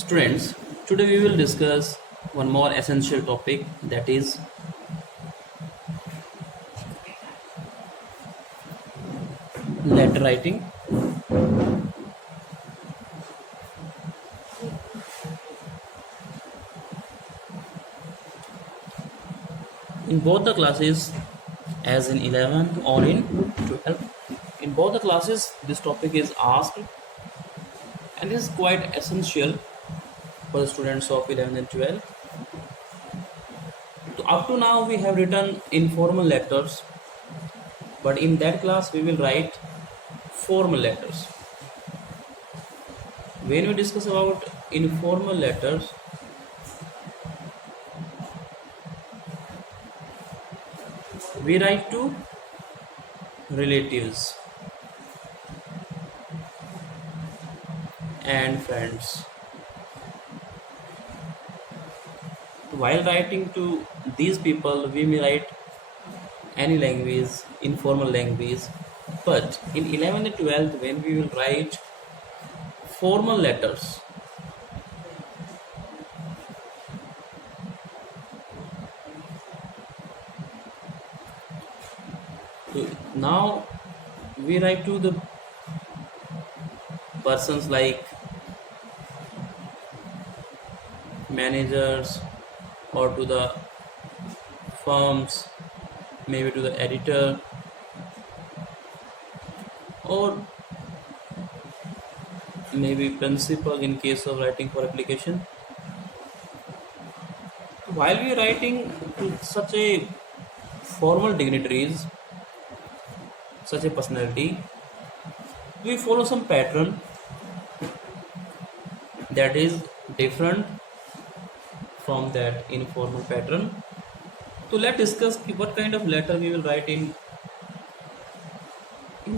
Students, today we will discuss one more essential topic, that is letter writing. In both the classes, as in 11th or in 12th, in both the classes this topic is asked and is quite essential for the students of 11th and 12th. So up to now we have written informal letters, but in that class we will write formal letters. When we discuss about informal letters, we write to relatives and friends. While writing to these people, we may write any language, informal language, but in 11th and 12th, when we will write formal letters, so now we write to the persons like managers, or to the firms, maybe to the editor, or maybe principal in case of writing for application. While we are writing to such a formal dignitaries, such a personality, we follow some pattern that is different from that informal pattern. So let's discuss what kind of letter we will write in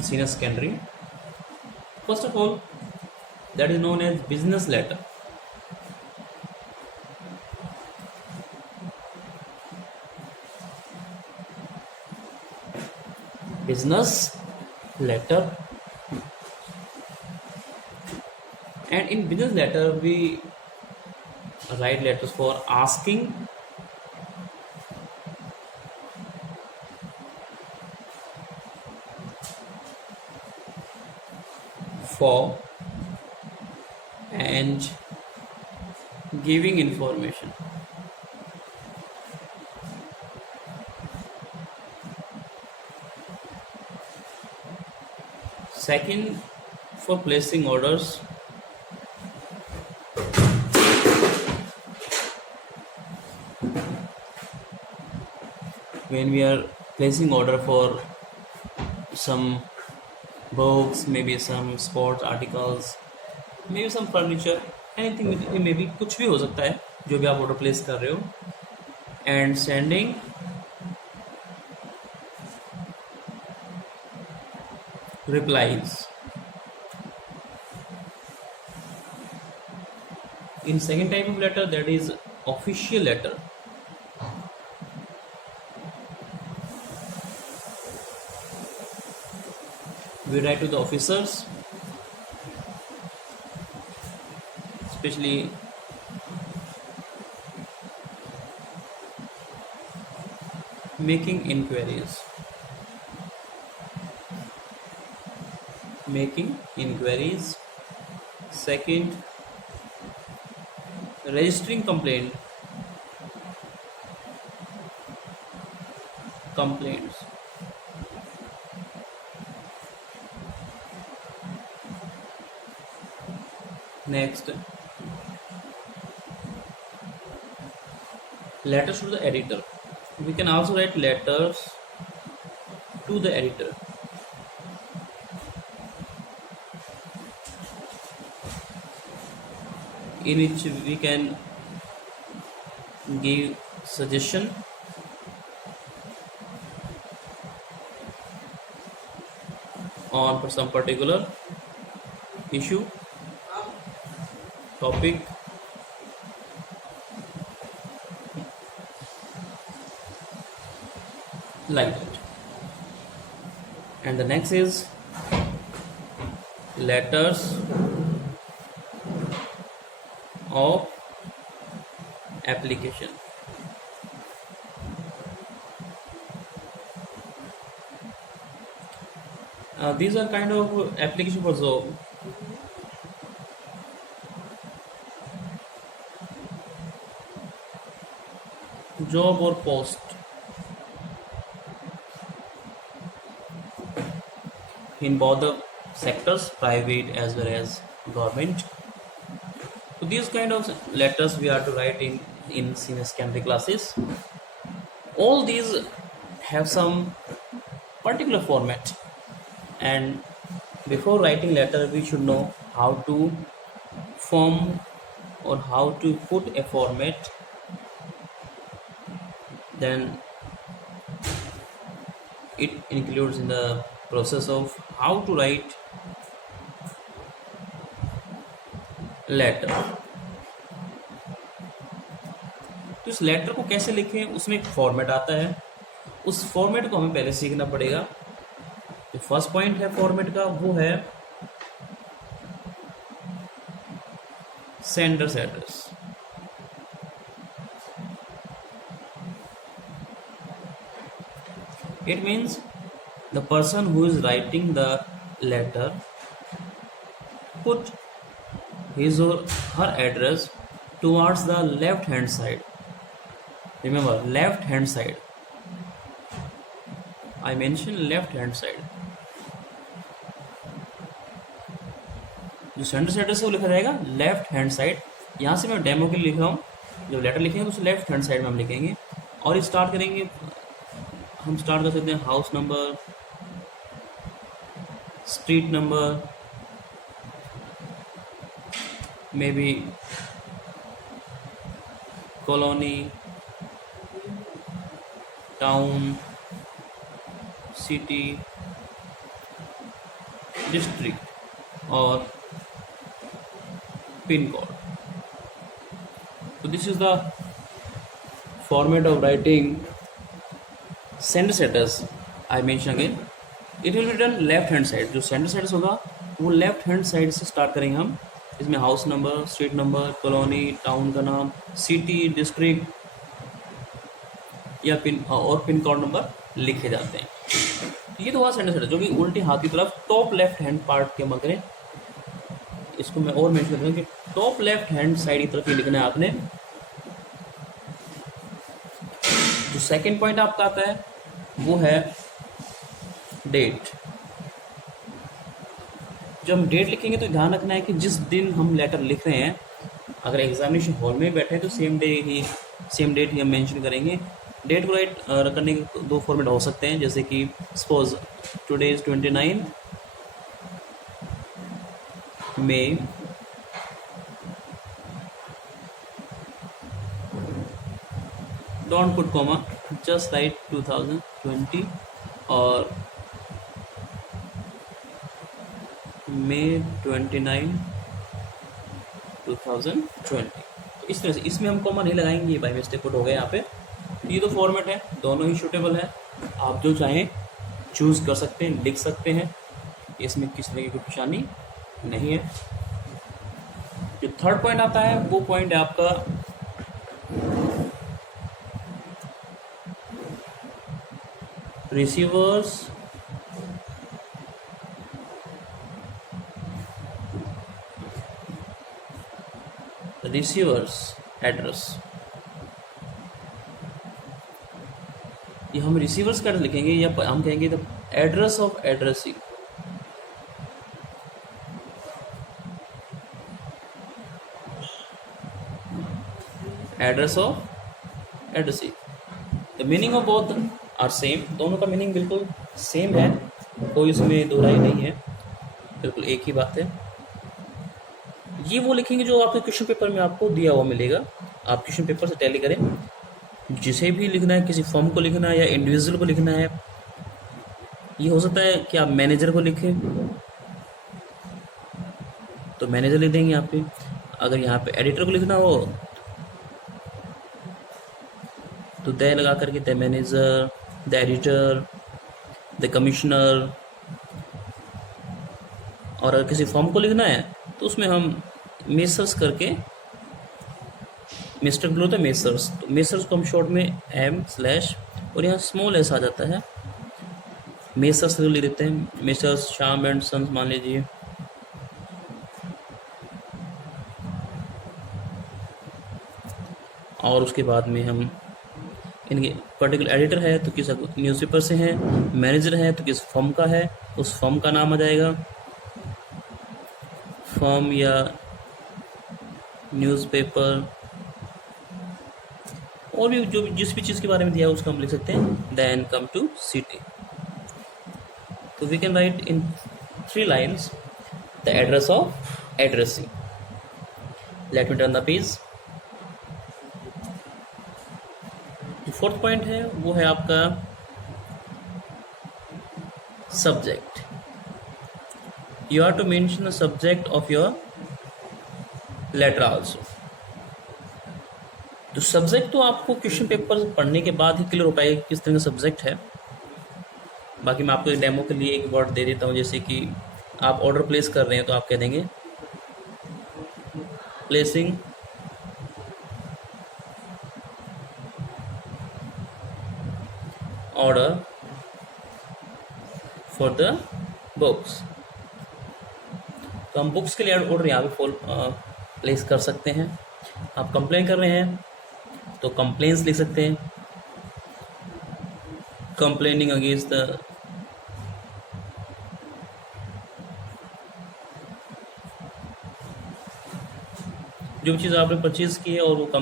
senior secondary. First of all, that is known as business letter. Business letter. And in business letter we write letters for asking, for, and giving information. Second, for placing orders. When we are placing order for some books, maybe some sports articles, maybe some furniture, anything, maybe कुछ भी हो सकता है जो भी आप order place कर रहे हो. And sending replies. In second type of letter, that is official letter. We write to the officers, especially making inquiries. Second, registering complaints. Next, letters to the editor. We can also write letters to the editor. In which we can give suggestion, on for some particular issue, topic, like that. And the next is letters of application. These are kind of application for job or post in both the sectors, private as well as government. So these kind of letters we are to write in senior secondary classes. All these have some particular format, and before writing letter we should know how to form or how to put a format. Then it includes in the process of how to write letter. तो इस letter को कैसे लिखें, उसमें एक format आता है. उस फॉर्मेट को हमें पहले सीखना पड़ेगा. जो फर्स्ट पॉइंट है फॉर्मेट का वो है sender's address. It means the person who is writing the letter put his or her address towards the left hand side. Remember, left hand side. I mentioned left hand side. जो sender's address है वो लिखा जाएगा left hand side. यहाँ से मैं demo के लिए लिख रहा हूँ. जब लेटर लिखेंगे तो उसे लेफ्ट हैंड साइड में हम लिखेंगे और स्टार्ट करेंगे. हम स्टार्ट कर सकते हैं house number, street number, maybe colony, town, city, district और pin code. So this is the format of writing sender address. I mention again, it will be done left hand side. जो sender address होगा वो left hand side से start करेंगे हम. इसमें house number, street number, colony, town का नाम, city, district या पिन कोड नंबर लिखे जाते हैं. ये तो हुआ सेंडर एड्रेस जो कि उल्टे हाथ की तरफ टॉप लेफ्ट हैंड पार्ट के मगरे. इसको मैं और मेंशन कर दूं कि टॉप लेफ्ट हैंड साइड की तरफ ही लिखना है आपने. जो सेकंड पॉइंट आपका आता है वो है डेट. जब हम डेट लिखेंगे तो ध्यान रखना है कि जिस दिन हम लेटर लिख रहे हैं, अगर एग्जामिनेशन हॉल में बैठे तो सेम डेट ही हम मेंशन करेंगे. डेट को राइट करने के दो फॉर्मेट हो सकते हैं, जैसे कि suppose today is 29 May, don't put comma, just write 2020 और मई 29 2020. इस तरह से इसमें हम कॉमा नहीं लगाएंगे, बाई मिस्टेक पुट हो गया यहाँ पे. ये तो फॉर्मेट है, दोनों ही सूटेबल है. आप जो चाहें चूज़ कर सकते हैं, लिख सकते हैं, इसमें किस तरह की कोई परेशानी नहीं है. जो थर्ड पॉइंट आता है वो पॉइंट है आपका रिसीवर्स एड्रेस. ये हम रिसीवर्स का एड्रेस लिखेंगे या हम कहेंगे the address of addressing. Address of addressing. The meaning of both are same. दोनों का मीनिंग बिल्कुल सेम है, कोई इसमें दो राय नहीं है, बिल्कुल एक ही बात है. ये वो लिखेंगे जो आपके क्वेश्चन पेपर में आपको दिया हुआ मिलेगा. आप क्वेश्चन पेपर से टैली करें. जिसे भी लिखना है, किसी फॉर्म को लिखना है या इंडिविजुअल को लिखना है, ये हो सकता है कि आप मैनेजर को लिखें तो मैनेजर लिख देंगे यहाँ पे. अगर यहाँ पे एडिटर को लिखना हो तो द लगा करके the manager, the editor, the commissioner. और अगर किसी फॉर्म को लिखना है तो उसमें हम मेसर्स करके मिस्टर के लिए होता है मेसर्स, तो मेसर्स को हम शॉर्ट में एम स्लैश और यहाँ स्मॉल एस आ जाता है, मेसर्स ले लेते हैं, मेसर्स श्याम एंड सन्स मान लीजिए। और उसके बाद में हम इनके पर्टिकुलर एडिटर है तो किस न्यूज़पेपर से है, मैनेजर है तो किस फर्म का है, उस फर्म का नाम आ जाएगा, फर्म या न्यूज़पेपर, और भी जो जिस भी चीज़ के बारे में दिया है उसको हम लिख सकते हैं। देन कम टू सिटी, तो we can write in 3 lines the address of addressing. Let me turn the page. जो 4th पॉइंट है वो है आपका subject. You are to mention the subject of your letter also. तो subject तो आपको question paper पढ़ने के बाद ही क्लियर हो पाएगा किस तरह का सब्जेक्ट है। बाकी मैं आपको एक डेमो के लिए एक वर्ड दे देता हूँ, जैसे कि आप ऑर्डर प्लेस कर रहे हैं तो आप कह देंगे placing order for the books. तो हम बुक्स के लिए ऑर्डर यहाँ पे प्लेस कर सकते हैं। आप कंप्लेन कर रहे हैं तो कंप्लेंट्स लिख सकते हैं, कंप्लेनिंग अगेंस्ट द जो चीज़ आपने परचेज की है और वो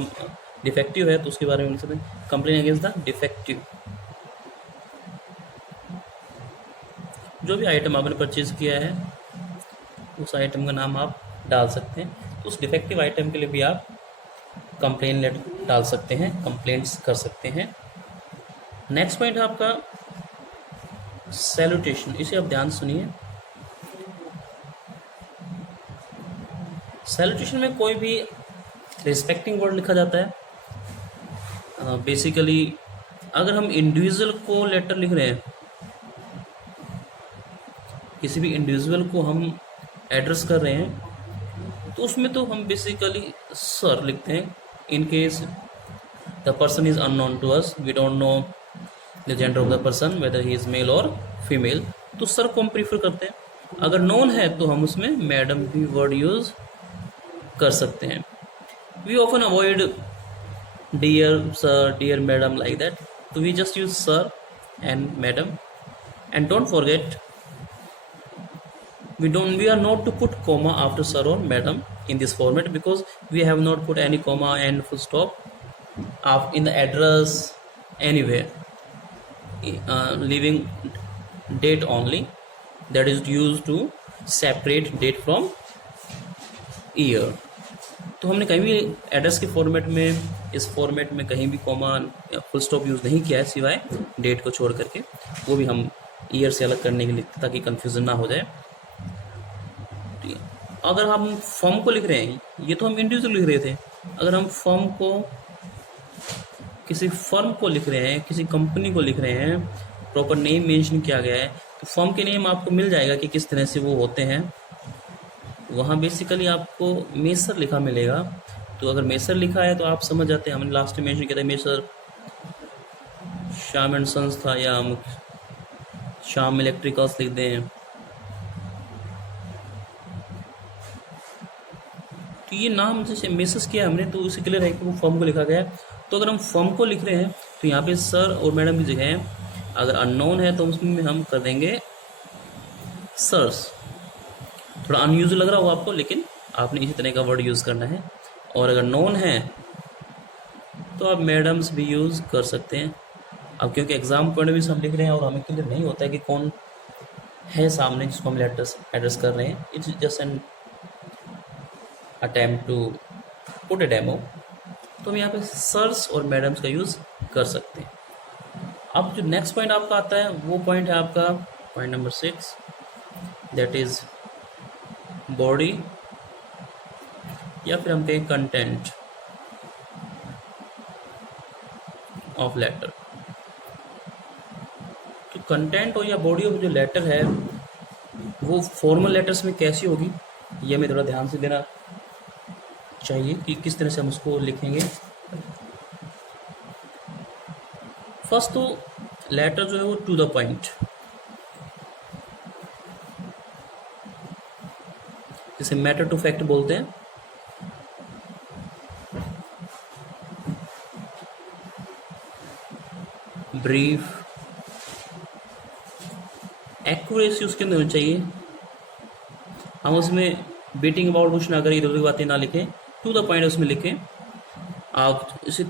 डिफेक्टिव है तो उसके बारे में लिख सकते हैं कंप्लेन अगेंस्ट द डिफेक्टिव। जो भी आइटम आपने परचेज किया है उस आइटम का नाम आप डाल सकते हैं। तो उस डिफेक्टिव आइटम के लिए भी आप कंप्लेन लेटर डाल सकते हैं, कंप्लेंट्स कर सकते हैं। नेक्स्ट पॉइंट है आपका सैल्यूटेशन। इसे आप ध्यान सुनिए। सैल्यूटेशन में कोई भी रिस्पेक्टिंग वर्ड लिखा जाता है। बेसिकली अगर हम इंडिविजुअल को लेटर लिख रहे हैं, किसी भी इंडिविजुअल को हम एड्रेस कर रहे हैं, तो उसमें तो हम बेसिकली सर लिखते हैं। In case the person is unknown to us, we don't know the gender of the person whether he is male और फीमेल, तो सर को हम प्रीफर करते हैं। अगर नोन है तो हम उसमें मैडम भी वर्ड यूज कर सकते हैं। We often avoid dear sir, dear madam like that, तो we just use sir and madam. And don't forget we are not to put comma after sir or madam in this format, because we have not put any comma and full stop in the address anywhere, leaving date only, that is used to separate date from year। तो हमने कहीं भी address के format में, इस format में कहीं भी कॉमा या फुल स्टॉप यूज़ नहीं किया है सिवाय डेट को छोड़ करके। वो भी हम ईयर से अलग करने के लिए, ताकि कन्फ्यूज़न ना हो जाए। अगर हम फर्म को लिख रहे हैं, ये तो हम इंडिविजुअल लिख रहे थे, अगर हम फर्म को, किसी फर्म को लिख रहे हैं, किसी कंपनी को लिख रहे हैं, प्रॉपर नेम मेंशन किया गया है, तो फर्म के नेम आपको मिल जाएगा कि किस तरह से वो होते हैं। वहाँ बेसिकली आपको मेसर लिखा मिलेगा। तो अगर मेसर लिखा है तो आप समझ जाते हैं, हमने लास्ट में मेंशन किया था मेसर श्याम एंड सन्स था, या हम श्याम इलेक्ट्रिकल्स लिख दें, तो ये नाम जैसे मेसेज किया हमने तो उसी क्लियर है कि वो फर्म को लिखा गया है। तो अगर हम फर्म को लिख रहे हैं तो यहाँ पे सर और मैडम की जगह है। अगर अननोन है तो उसमें हम कर देंगे सर्स। थोड़ा अनयूजुअल लग रहा हो आपको, लेकिन आपने इसी तरह का वर्ड यूज़ करना है। और अगर नोन है तो आप मैडम्स भी यूज़ कर सकते हैं। अब क्योंकि एग्जाम पॉइंट भी हम लिख रहे हैं और हमें क्लियर नहीं होता है कि कौन है सामने जिसको हम लेटर्स एड्रेस कर रहे हैं, it's just an attempt to put a demo, तो हम यहाँ पे सर्स और मैडम्स का यूज़ कर सकते हैं। अब जो नेक्स्ट पॉइंट आपका आता है वो पॉइंट है आपका point number 6, that is body, या फिर हम कहें कंटेंट ऑफ लेटर। तो कंटेंट हो या बॉडी ऑफ जो लेटर है वो फॉर्मल लेटर्स में कैसी होगी, ये हमें थोड़ा ध्यान से देना चाहिए कि किस तरह से हम उसको लिखेंगे। फर्स्ट तो लेटर जो है वो टू द पॉइंट, जिसे मैटर टू फैक्ट बोलते हैं। ब्रीफ, एक्यूरेसी उसके अंदर होनी चाहिए। हम उसमें बीटिंग अबाउट कुछ ना करें, इधर उधर बातें ना लिखें, टू द पॉइंट उसमें लिखें। आप इसे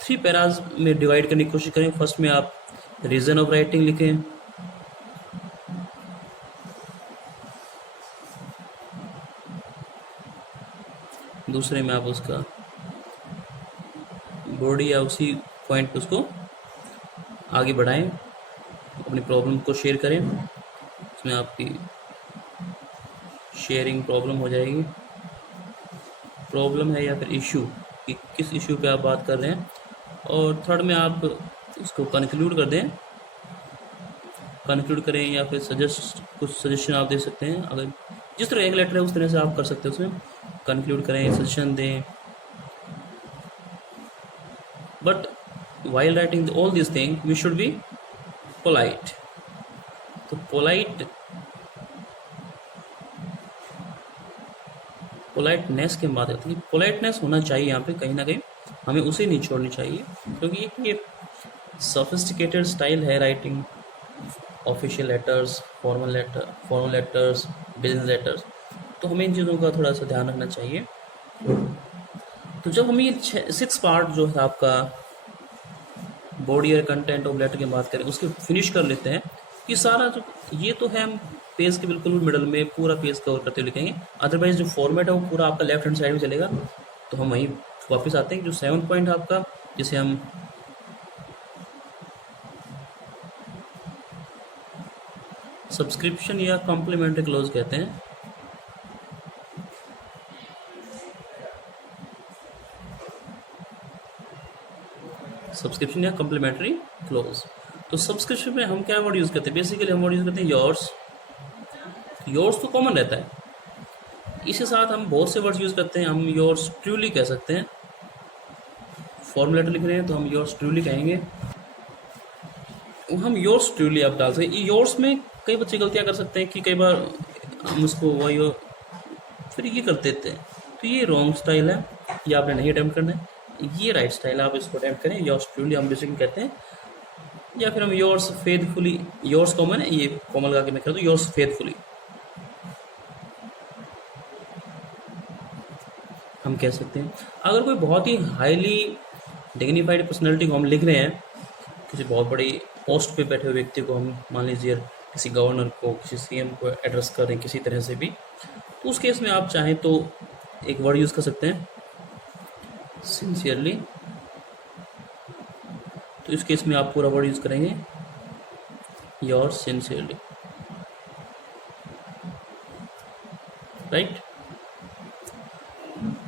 3 पैराज में डिवाइड करने की कोशिश करें। फर्स्ट में आप रीजन ऑफ राइटिंग लिखें, दूसरे में आप उसका बॉडी या उसी पॉइंट पे उसको आगे बढ़ाएं, अपनी प्रॉब्लम को शेयर करें। उसमें आपकी शेयरिंग प्रॉब्लम हो जाएगी, प्रॉब्लम है या फिर इशू, कि किस इशू पे आप बात कर रहे हैं। और थर्ड में आप उसको कंक्लूड कर दें, कंक्लूड करें या फिर कुछ सजेशन आप दे सकते हैं। अगर जिस तरह एक लेटर है उस तरह से आप कर सकते हैं, उसमें कंक्लूड करें, सजेशन दें। But while writing all these things we should be polite। तो पोलाइटनेस की बात आती है, पोलाइटनेस होना चाहिए यहाँ पे, कहीं ना कहीं हमें उसे नहीं छोड़नी चाहिए, क्योंकि ये सोफिस्टिकेटेड स्टाइल है writing, official letters, formal letters, business letters, तो हमें इन चीज़ों का थोड़ा सा ध्यान रखना चाहिए। तो जब हम ये 6 पार्ट जो है आपका बॉडी और कंटेंट ऑफ लेटर की बात करें, उसके फिनिश कर लेते हैं कि सारा जो ये तो है, हम पेज के बिल्कुल मिडल में पूरा पेज कवर करते हुए लिखेंगे। अदरवाइज जो फॉर्मेट है वो पूरा आपका लेफ्ट हैंड साइड में चलेगा। तो हम वहीं वापस आते हैं, जो 7 पॉइंट आपका, जिसे हम सब्सक्रिप्शन या कॉम्प्लीमेंट्री क्लोज कहते हैं। सब्सक्रिप्शन या कॉम्प्लीमेंट्री क्लोज। तो सब्सक्रिप्शन में हम क्या वर्ड यूज़ करते हैं? बेसिकली हम वर्ड यूज़ करते हैं योर्स। योर्स तो कॉमन रहता है, इसके साथ हम बहुत से वर्ड्स यूज़ करते हैं। हम योर्स ट्रूली कह सकते हैं, फॉर्मल लेटर लिख रहे हैं तो हम योर्स ट्रूली कहेंगे। हम योर्स ट्रूली आप डाल सकते हैं। योर्स में कई बच्चे गलतियाँ कर सकते हैं कि कई बार हम उसको वही फिर ये कर देते हैं, तो ये रॉन्ग स्टाइल है, ये आपने नहीं अटेम्प्ट करना है। ये राइट स्टाइल है, आप इसको अटेम्प्ट करें। योर्स ट्रूली हम बेसिकली कहते हैं, या फिर हम योर्स फेथफुली, योर्स कॉमन है, ये कॉमन लगा के मैं कर दूँ योर्स फेथफुली हम कह सकते हैं। अगर कोई बहुत ही हाईली डिग्निफाइड पर्सनैलिटी को हम लिख रहे हैं, किसी बहुत बड़ी पोस्ट पे बैठे हुए व्यक्ति को हम मान लीजिए किसी गवर्नर को, किसी सीएम को एड्रेस कर रहे हैं किसी तरह से भी, तो उस केस में आप चाहें तो एक वर्ड यूज़ कर सकते हैं, सिंसियरली। तो इस केस में आप पूरा वर्ड यूज़ करेंगे, yours sincerely, right.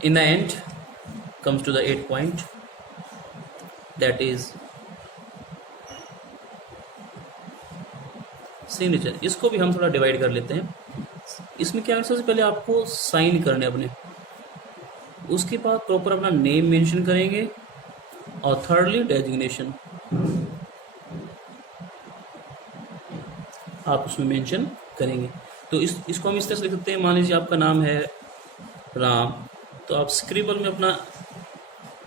In the end comes to the 8th point, that is signature। इसको भी हम थोड़ा डिवाइड कर लेते हैं। इसमें क्या है, सबसे पहले आपको साइन करने अपने, उसके बाद प्रॉपर अपना नेम मेंशन करेंगे, और थर्डली डेजिग्नेशन आप उसमें मेंशन करेंगे। तो इसको हम इस तरह से लिख सकते हैं, मान लीजिए आपका नाम है राम, तो आप स्क्रिबल में अपना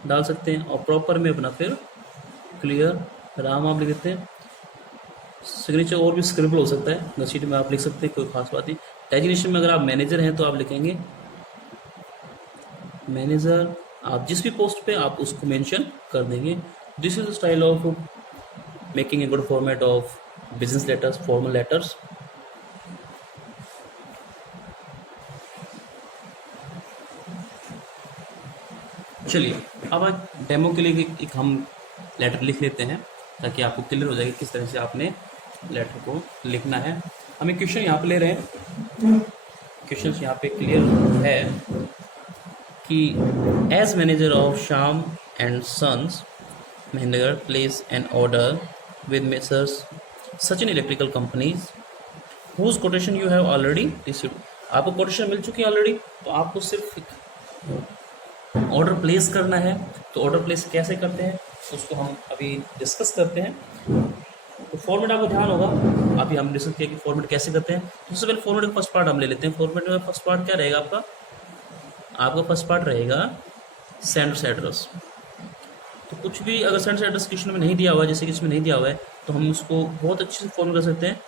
डाल सकते हैं, और प्रॉपर में अपना फिर क्लियर राम आप लिख देते हैं। सिग्नेचर और भी स्क्रिबल हो सकता है, नसीट में आप लिख सकते हैं, कोई खास बात नहीं। डेजिग्नेशन में अगर आप मैनेजर हैं तो आप लिखेंगे मैनेजर, आप जिस भी पोस्ट पे आप उसको मेंशन कर देंगे। This is the style of making a good format of business letters, formal letters. चलिए अब आज डेमो के लिए एक हम लेटर लिख लेते हैं, ताकि आपको क्लियर हो जाएगा किस तरह से आपने लेटर को लिखना है। हम एक क्वेश्चन यहाँ पे ले रहे हैं, क्वेश्चन यहाँ पे क्लियर है कि as manager of Shyam and sons Mahendragarh place an order with messrs Sachin electrical companies whose quotation you have already received. आपको कोटेशन मिल चुकी है ऑलरेडी, तो आपको सिर्फ ऑर्डर प्लेस करना है। तो ऑर्डर प्लेस कैसे करते हैं, उसको हम अभी डिस्कस करते हैं। तो फॉर्मेट आपको ध्यान होगा, अभी हम डिस्कस किया कि फॉर्मेट कैसे करते हैं। तो सबसे पहले फॉर्मेट का फर्स्ट पार्ट हम ले लेते हैं। फॉर्मेट में फर्स्ट पार्ट क्या रहेगा आपका? आपका फर्स्ट पार्ट रहेगा सेंडर्स एड्रेस। तो कुछ भी अगर सेंडर्स एड्रेस क्वेश्चन में नहीं दिया हुआ है, जैसे कि इसमें नहीं दिया हुआ है, तो हम उसको बहुत अच्छे से फॉर्म कर सकते हैं।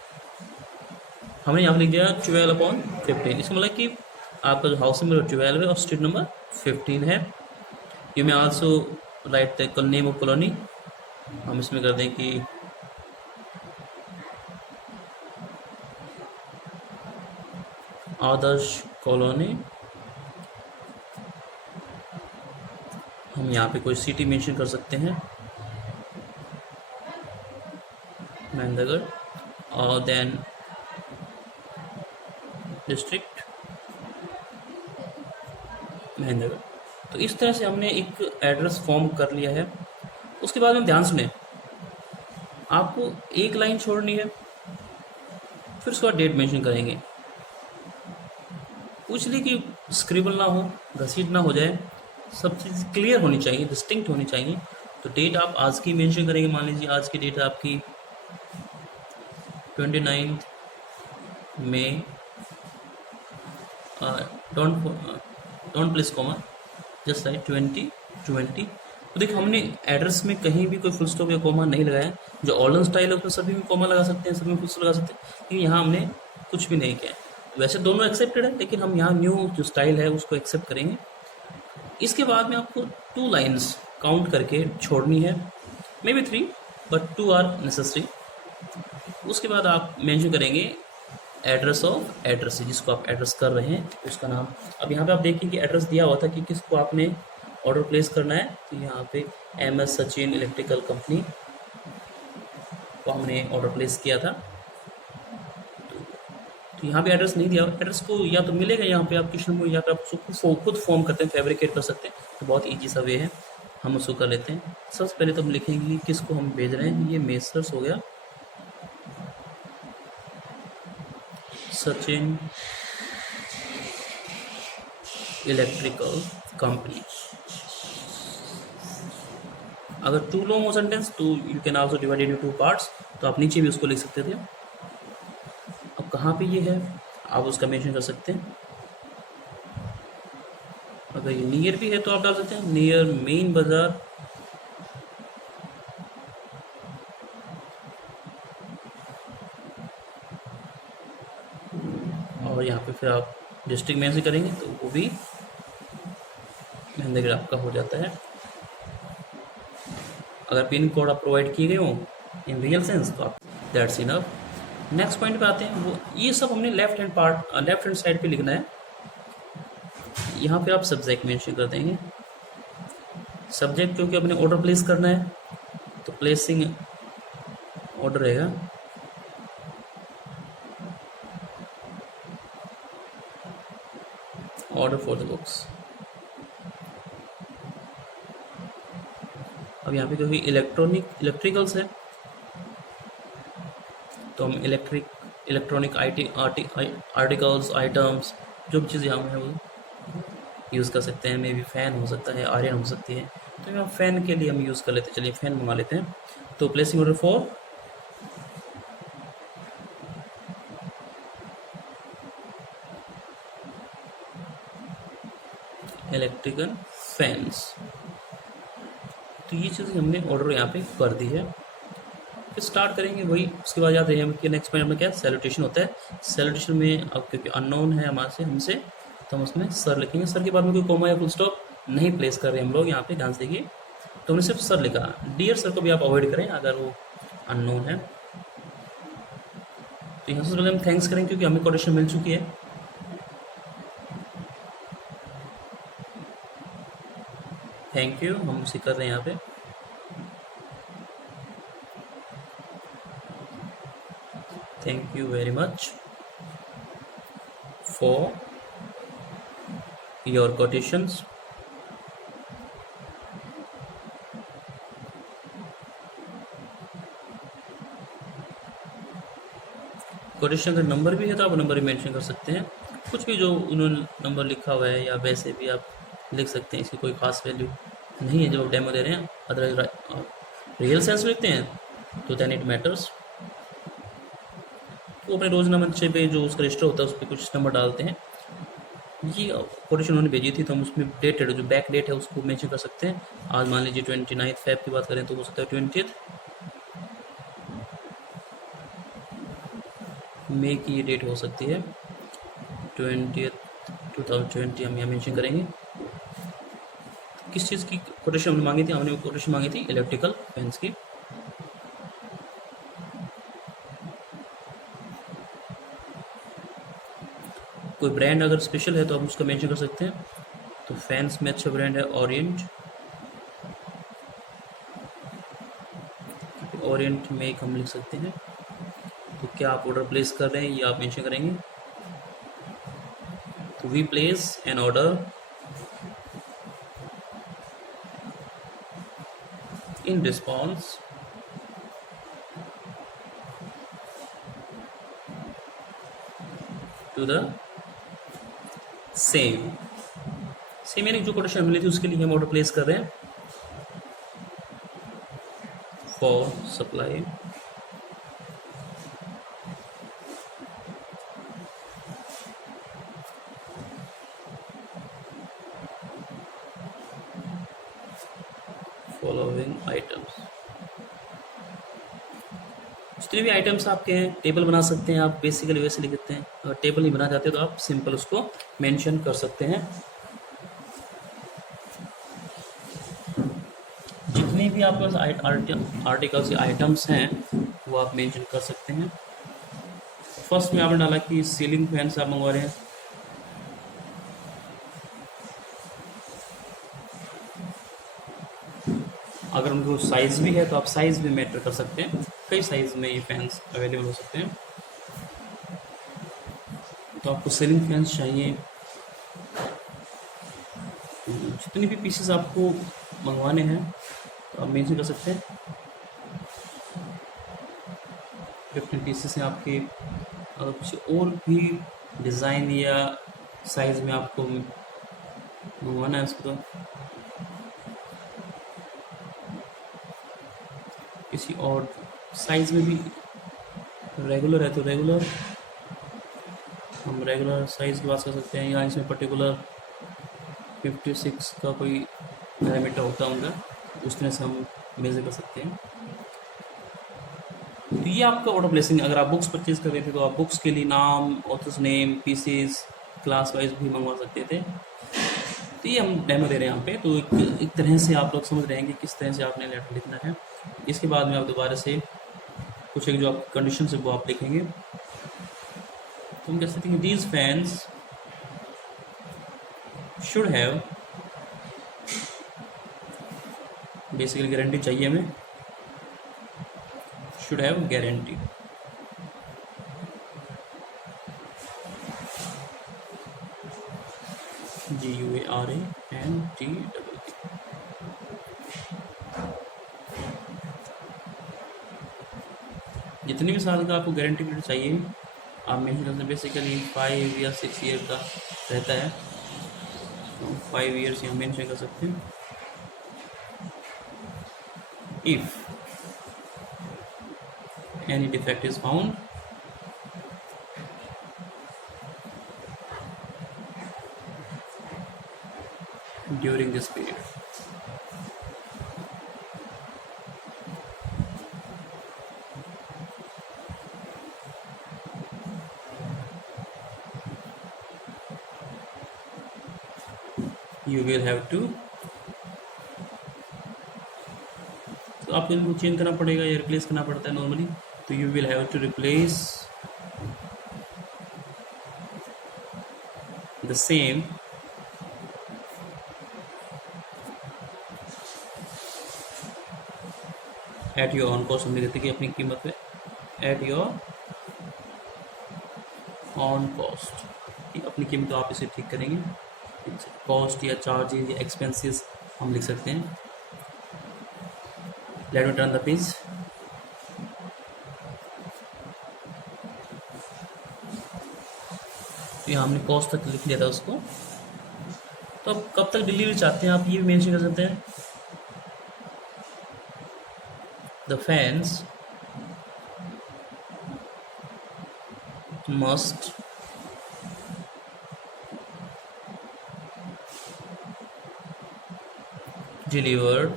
हमने यहाँ पे लिख दिया 12/15। इसका मतलब कि आपका जो हाउस नंबर 12 है और स्ट्रीट नंबर 15 है। You may also right the name of colony. हम इसमें कर दें कि आदर्श कॉलोनी। हम यहाँ पे कोई सिटी मेंशन कर सकते हैं, महेंद्रगढ़, और देन डिस्ट्रिक्ट महेंद्रगढ़। तो इस तरह से हमने एक एड्रेस फॉर्म कर लिया है। उसके बाद में ध्यान सुने, आपको एक लाइन छोड़नी है, फिर उसके बाद डेट मेंशन करेंगे। पूछ ली कि स्क्रिबल ना हो, घसीट ना हो जाए, सब चीज़ क्लियर होनी चाहिए, डिस्टिंक्ट होनी चाहिए। तो डेट आप आज की मेंशन करेंगे। मान लीजिए आज की डेट है आपकी 29 मई। Don't place comma, just like 2020। तो देखिए हमने एड्रेस में कहीं भी कोई फुल स्टॉप या कॉमा नहीं लगाया। जो ऑलरेडी स्टाइल है उसमें सभी में कॉमा लगा सकते हैं, सभी में फुल स्टॉप लगा सकते हैं, लेकिन यहाँ हमने कुछ भी नहीं किया। वैसे दोनों एक्सेप्टेड है, लेकिन हम यहाँ न्यू जो स्टाइल है उसको एक्सेप्ट करेंगे। इसके बाद में आपको 2 लाइन्स काउंट करके छोड़नी है, may be 3, but 2 are necessary. उसके बाद आप मेंशन करेंगे एड्रेस ऑफ एड्रेस, जिसको आप एड्रेस कर रहे हैं उसका नाम। अब यहाँ पे आप देखिए कि एड्रेस दिया हुआ था कि किसको आपने ऑर्डर प्लेस करना है। तो यहाँ पे MS सचिन इलेक्ट्रिकल कंपनी को हमने ऑर्डर प्लेस किया था। तो यहाँ पे एड्रेस नहीं दिया। एड्रेस को या तो मिलेगा यहाँ पे आप क्वेश्चन को, या तो आप उसको खुद फॉर्म करते हैं, फैब्रिकेट कर सकते हैं। तो बहुत ईजी सा वे है, हम उसको कर लेते हैं। सबसे पहले तो हम लिखेंगे किसको हम भेज रहे हैं। ये मेसर्स हो गया, सचिन इलेक्ट्रिकल कंपनी। अगर टू लॉन्ग हो सेंटेंस तो you can also divide into 2 parts, तो आप नीचे भी उसको लिख सकते थे। अब कहाँ पे ये है आप उसका मेंशन कर सकते हैं। अगर ये नियर भी है तो आप डाल सकते हैं नियर मेन बाजार, और यहाँ पे फिर आप डिस्ट्रिक्ट में से करेंगे तो वो भी महेंद्रगढ़ आपका हो जाता है। अगर पिन कोड आप प्रोवाइड किए गए हो इन रियल सेंस तो आप दैट्स इनफ। नेक्स्ट पॉइंट पे आते हैं। वो ये सब हमने लेफ्ट हैंड साइड पे लिखना है। यहाँ पे आप सब्जेक्ट मेंशन कर देंगे। सब्जेक्ट क्योंकि अपने ऑर्डर प्लेस करना है तो प्लेसिंग ऑर्डर रहेगा। Order for the books. अब यहाँ पे क्योंकि इलेक्ट्रिकल्स है तो हम इलेक्ट्रॉनिक आर्टिकल्स, आइटम्स, जो भी चीज़ यहाँ है वो यूज़ कर सकते हैं। मे बी फ़ैन हो सकता है, आयरन हो सकती है, तो यहाँ फ़ैन के लिए हम यूज़ कर लेते हैं। चलिए फ़ैन मंगा लेते हैं। तो placing order for electrical fans. तो ये चीज़ हमने ऑर्डर यहाँ पे कर दी है। फिर स्टार्ट करेंगे वही। उसके बाद याद रहे कि नेक्स्ट पॉइंट में क्या सैल्यूटेशन होता है। सैल्यूटेशन में अब क्योंकि अननोन है हमारे से हमसे, तो हम उसमें सर लिखेंगे। सर के बाद में कोई कोमा या फुल स्टॉप नहीं प्लेस कर रहे हम लोग यहाँ पे, ध्यान से देखिए। तो हमने सिर्फ सर लिखा। डियर सर को भी आप अवॉइड करें अगर वो अननोन है। तो यहाँ से पहले हम थैंक्स करेंगे क्योंकि हमें कोटेशन मिल चुकी है। थैंक यू हम उसे कर रहे हैं यहाँ पे। Thank you very much for your quotations. Quotation का नंबर भी है तो आप नंबर भी मेंशन कर सकते हैं। कुछ भी जो उन्होंने नंबर लिखा हुआ है या वैसे भी आप लिख सकते हैं, इसकी कोई खास वैल्यू नहीं है जब आप डेमो दे रहे हैं, अदर रियल सेल्स लिखते हैं तो देन इट मैटर्स। तो अपने रोजनामे पे जो उसका रजिस्टर होता है उस पर कुछ नंबर डालते हैं। ये कोटेशन उन्होंने भेजी थी तो हम उसमें डेटेड जो बैक डेट है उसको मेंशन कर सकते हैं। आज मान लीजिए 29 फेब की बात करें तो हो सकता है 20 मई की ये डेट हो सकती है, 20 हम यहाँ मेंशन करेंगे। किस चीज़ की कोटेशन हमने मांगी थी? हमने कोटेशन मांगी थी इलेक्ट्रिकल फैंस की। कोई ब्रांड अगर स्पेशल है तो आप उसका मेंशन कर सकते हैं। तो फैंस में अच्छा ब्रांड है ओरिएंट, ओरिएंट में एक हम लिख सकते हैं। तो क्या आप ऑर्डर प्लेस कर रहे हैं ये आप मेंशन करेंगे। तो we place an order in response to the same यानी जो कोटेशन मिली थी उसके लिए हम ऑर्डर प्लेस कर रहे हैं फॉर सप्लाई फॉलोइंग आइटम्स। जितने भी आइटम्स आपके हैं टेबल बना सकते हैं आप, बेसिकली वैसे लिखते हैं। अगर टेबल नहीं बना चाहते तो आप सिंपल उसको मेंशन कर सकते हैं। जितने भी आपके पास आर्टिकल्स या आइटम्स हैं वो आप मेंशन कर सकते हैं। फर्स्ट में आपने डाला कि सीलिंग फैंस आप मंगवा रहे हैं, अगर उनको साइज भी है तो आप साइज भी मैटर कर सकते हैं। कई साइज में ये फैंस अवेलेबल हो सकते हैं। तो आपको सीलिंग फैंस चाहिए, जितने भी पीसेस आपको मंगवाने हैं तो आप मेंशन कर सकते हैं। 15 पीसेस हैं आपके। अगर कुछ और भी डिज़ाइन या साइज में आपको मंगवाना है उसको, तो किसी और साइज में भी रेगुलर है तो रेगुलर, हम रेगुलर साइज की बात कर सकते हैं। या इसमें पर्टिकुलर 56 का कोई पैरामीटर होता है उनका, उस तरह से हम मेजर कर सकते हैं। तो ये आपका ऑर्डर प्लेसिंग। अगर आप बुक्स परचेज कर रहे थे तो आप बुक्स के लिए नाम, author's name, pieces, class wise भी मंगवा सकते थे। तो ये हम डेमो दे रहे हैं यहाँ पे। तो एक तरह से आप लोग समझ रहे हैं कि किस तरह से आपने लेटर लिखना है। इसके बाद में आप दोबारा से कुछ एक जो आप कंडीशन है वो आप लिखेंगे। तो हम कह सकते हैं these fans should have, basically guarantee चाहिए हमें, शुड हैव गारंटी। GUARANTEE। जितनी भी साल का आपको गारंटी पीरियड चाहिए आप मेंशन करते हैं। बेसिकली 5 या 6 ईयर का रहता है, तो 5 ईयर्स हम मेंशन कर सकते हैं। If any defect is found during this period, you will have to, तो आपको इनको चेंज करना पड़ेगा या रिप्लेस करना पड़ता है नॉर्मली। तो you will have to replace the same at your own cost। हम लिखते हैं कि अपनी कीमत पे, at your own cost, अपनी कीमत तो आप इसे ठीक करेंगे। कॉस्ट या चार्जेस या एक्सपेंसेस हम लिख सकते हैं। Late me turn the page. तो यहाँ हमने कॉस्ट तक लिख लिया था उसको। तो अब कब तक डिलीवरी चाहते हैं आप ये मेंशन कर सकते हैं। the fans must deliver,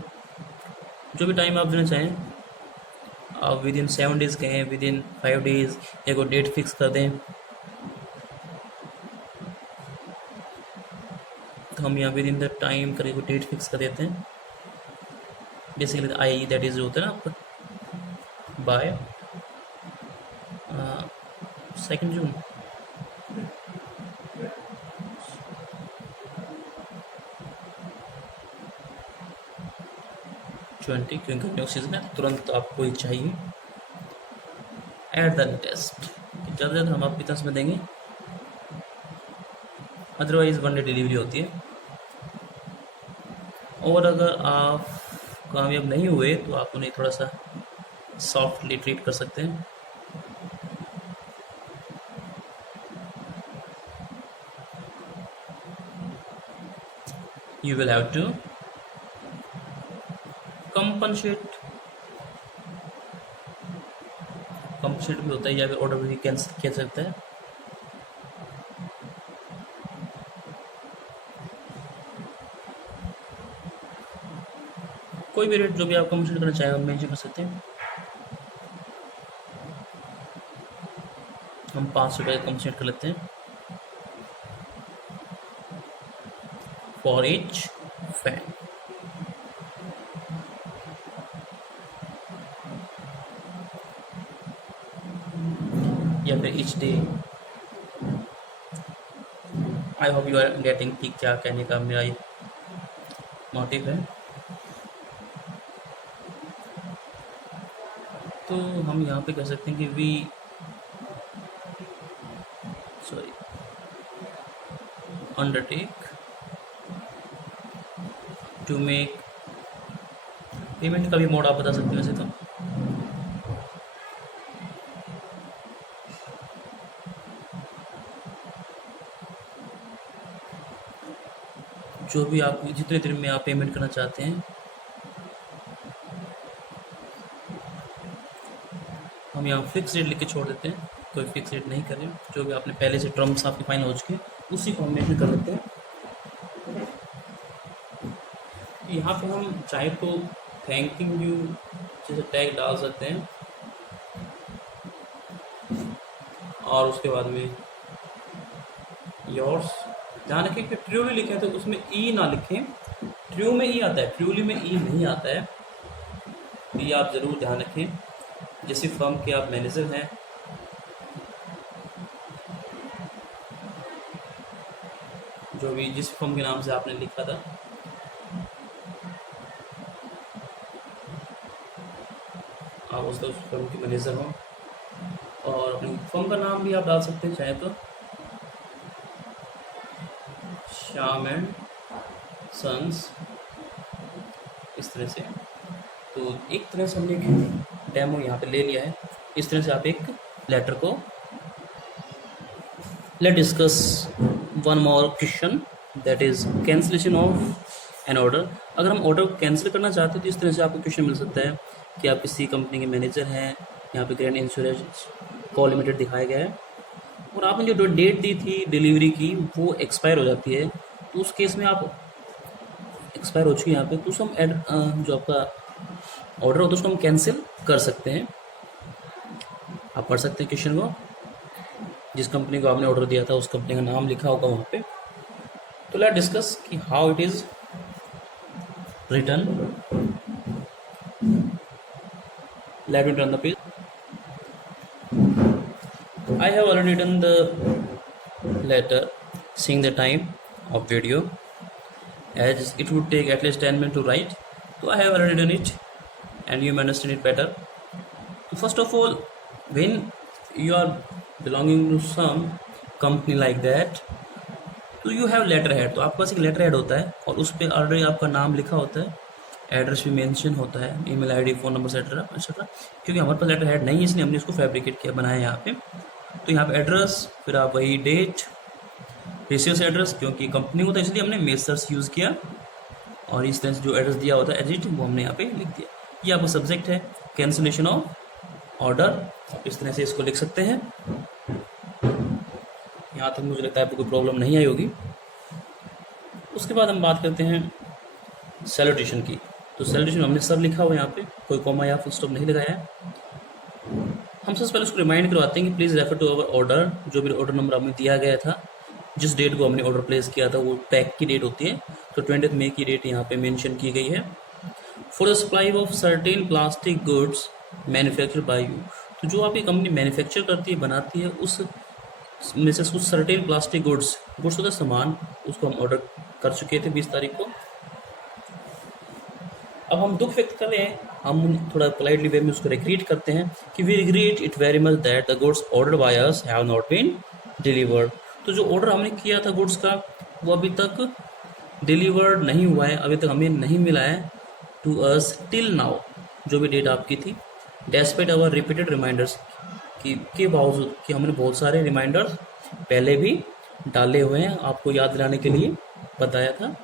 जो भी टाइम आप देना चाहें, आप विद इन 7 डेज कहें, विद इन 5 डेज, या कोई डेट फिक्स कर दें, तो हम यहाँ विद इन द टाइम करके कोई डेट फिक्स कर देते हैं। बेसिकली आई दैट इज जो होता है ना आपका बाय 2 जून, क्योंकि न्यू सीजन है तुरंत आपको ये चाहिए। एट द टेस्ट ज़्यादा से ज़्यादा हम आपको कितना समय देंगे, अदरवाइज 1 डे डिलीवरी होती है। और अगर आप कामयाब नहीं हुए तो आप उन्हें थोड़ा सा सॉफ्टली ट्रीट कर सकते हैं। You will have to compensate भी होता है, या फिर ऑर्डर भी कैंसिल किया जाता है। कोई भी रेट जो भी आप कंपनसेट करना चाहें हम मेंशन कर सकते हैं। हम 500 रुपये कंपनसेट कर लेते हैं फॉर ईच फैन। या फिर each day. I hope you are getting कि क्या कहने का मेरा ये मोटिव है। तो हम यहाँ पे कह सकते हैं कि we undertake to make payment का भी मोड आप बता सकते हैं वैसे तो। जो भी आप जितने दिन में आप पेमेंट करना चाहते हैं हम यहाँ फिक्स रेट लिख के छोड़ देते हैं, कोई फिक्स रेट नहीं करें। जो भी आपने पहले से टर्म्स आपके फाइनल हो चुके हैं उसी को हम मेंशन कर देते हैं। यहाँ पे हम चाहे तो थैंकिंग यू जैसे टैग डाल सकते हैं, और उसके बाद में योर्स ध्यान रखें कि ट्रूली लिखें तो उसमें ई ना लिखें। ट्रू में ई आता है, ट्रूली में ई नहीं आता है, ये आप ज़रूर ध्यान रखें। जैसे फर्म के आप मैनेजर हैं, जो भी जिस फर्म के नाम से आपने लिखा था आप उस फर्म के मैनेजर हों, और अपनी फर्म का नाम भी आप डाल सकते हैं चाहे तो श्याम एंड सन्स, इस तरह से। तो एक तरह से हमने एक डेमो यहाँ पे ले लिया है। इस तरह से आप एक लेटर को let discuss one more question that is cancellation of an order. अगर हम ऑर्डर कैंसिल करना चाहते हैं तो इस तरह से आपको क्वेश्चन मिल सकता है कि आप किसी कंपनी के मैनेजर हैं, यहाँ पे ग्रैंड इंश्योरेंस को लिमिटेड दिखाया गया है, और आपने जो डेट दी थी डिलीवरी की वो एक्सपायर हो जाती है। तो उस केस में आप एक्सपायर हो चुकी है यहाँ पे, तो हम जो आपका ऑर्डर होता है उसको हम कैंसिल कर सकते हैं। आप पढ़ सकते हैं क्वेश्चन को, जिस कंपनी को आपने ऑर्डर दिया था उस कंपनी का नाम लिखा होगा वहाँ पे। तो लेट डिस्कस कि how it is written. Let me turn the page. I have already written the letter seeing the time of video, as it would take at least 10 minutes to write. So I have already done it and you may understand it better. So first of all, when you are belonging to some company like that, तो you have letterhead। तो आपके पास एक letterhead होता है और उस पर already आपका नाम लिखा होता है, एड्रेस भी मेंशन होता है, email ID, phone number etcetera. क्योंकि हमारे पास letterhead नहीं है इसलिए हमने इसको फैब्रिकेट किया, बनाया यहाँ पे। तो यहाँ पे एड्रेस, फिर आप वही डेट, रिसीवर्स एड्रेस, क्योंकि कंपनी होता है इसलिए हमने मेसर्स यूज़ किया, और इस तरह से जो एड्रेस दिया होता है एजिट वो हमने यहाँ पे लिख दिया। ये आपका सब्जेक्ट है, कैंसिलेशन ऑफ ऑर्डर। इस तरह से इसको लिख सकते हैं। यहाँ तक मुझे लगता है आपको कोई प्रॉब्लम नहीं आई होगी। उसके बाद हम बात करते हैं सैल्यूटेशन की। तो सैल्यूटेशन हमने सब लिखा हुआ है, यहाँ पे कोई कॉमा या फुल स्टॉप नहीं लगाया है। हम सबसे पहले उसको रिमाइंड करवाते हैं कि please refer to our order. जो भी ऑर्डर नंबर हमें दिया गया था, जिस डेट को हमने ऑर्डर प्लेस किया था, वो पैक की डेट होती है, तो 20 मई की डेट यहाँ पे मेंशन की गई है। For the supply of certain plastic goods manufactured by you. तो जो आपकी कंपनी मैन्युफैक्चर करती है, बनाती है, उस में से कुछ सर्टेन प्लास्टिक गुड्स होता है सामान, उसको हम ऑर्डर कर चुके थे 20 तारीख को। अब हम दुख व्यक्त कर रहे हैं, हम थोड़ा पोलाइटली वे में उसको रिग्रेट करते हैं कि we regret it very much that the goods order by us have not been delivered. तो जो ऑर्डर हमने किया था गुड्स का, वो अभी तक डिलीवर्ड नहीं हुआ है, अभी तक हमें नहीं मिला है टू अस टिल नाउ, जो भी डेट आपकी थी। डेस्पाइट आवर रिपीटेड रिमाइंडर्स, के बावजूद कि हमने बहुत सारे रिमाइंडर्स पहले भी डाले हुए हैं, आपको याद दिलाने के लिए बताया था।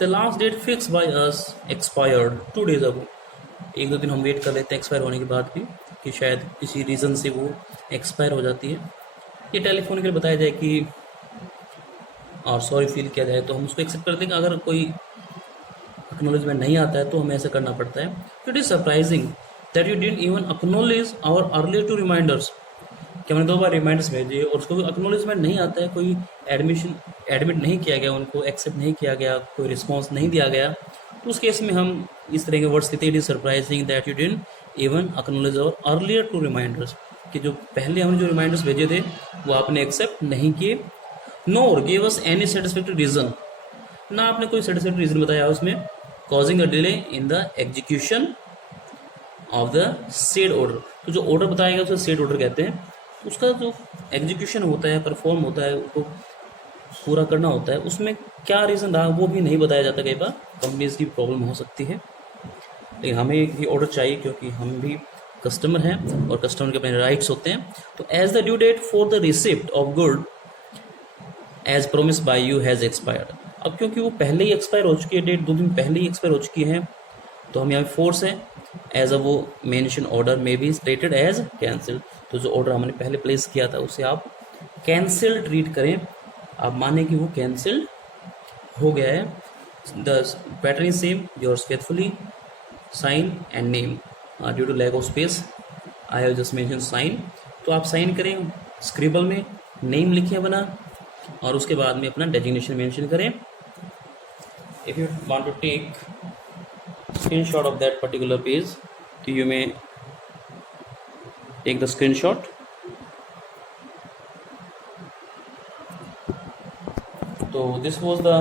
The last date fix by us expired 2 days ago. 1-2 दिन हम वेट कर लेते हैं एक्सपायर होने के बाद भी, कि शायद किसी रीज़न से वो एक्सपायर हो जाती है। ये टेलीफोन के लिए बताया जाए कि और सॉरी फील किया जाए, तो हम उसको एक्सेप्ट करते हैं कि अगर कोई एक्नॉलेजमेंट नहीं आता है तो हमें ऐसा करना पड़ता है। It is surprising that you didn't even acknowledge our earlier 2 reminders, कि हमने 2 बार रिमाइंडर्स भेजे और उसको एक्नॉलेजमेंट नहीं आता है, कोई एडमिट नहीं किया गया, उनको एक्सेप्ट नहीं किया गया, कोई रिस्पॉन्स नहीं दिया गया। तो उस केस में हम इस तरह के वर्ड्स लेते हैं, it is surprising that you didn't even acknowledge our earlier 2 reminders, कि जो पहले हमने जो रिमाइंडर्स भेजे थे वो आपने एक्सेप्ट नहीं किए। Nor give us any satisfactory reason, ना आपने कोई सेटिस्फैक्टरी रीजन बताया उसमें, causing a delay in the execution of the said order. तो जो ऑर्डर बताया गया उसे सेड ऑर्डर कहते हैं। उसका जो एग्जीक्यूशन होता है, परफॉर्म होता है, उसको पूरा करना होता है, उसमें क्या रीज़न रहा वो भी नहीं बताया जाता। कई बार कंपनीज की प्रॉब्लम हो सकती है, लेकिन हमें ये ऑर्डर चाहिए क्योंकि हम भी कस्टमर हैं और कस्टमर के अपने राइट्स होते हैं। तो as the due date for the receipt of good as promise by you has expired. अब क्योंकि वो पहले ही एक्सपायर हो चुकी है, डेट 2 दिन पहले ही एक्सपायर हो चुकी है, तो हम यहाँ फोर्स है एज अ वो मेंशन ऑर्डर में भी स्टेटेड एज कैंसिल। तो जो ऑर्डर हमने पहले प्लेस किया था उसे आप कैंसिल ट्रीट करें, आप माने कि वो कैंसिल्ड हो गया है। The pattern is same, yours faithfully, sign and name. Due to lack of space I have just mention sign, तो आप साइन करें, स्क्रिबल में नेम लिखें बना, और उसके बाद में अपना डेजिग्नेशन मेंशन करें। If you want to take screenshot of that particular page, so you may take the screenshot. So this was the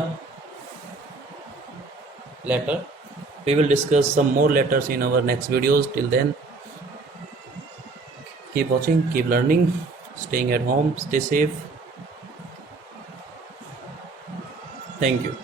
letter. We will discuss some more letters in our next videos. Till then, keep watching, keep learning, staying at home, stay safe. Thank you.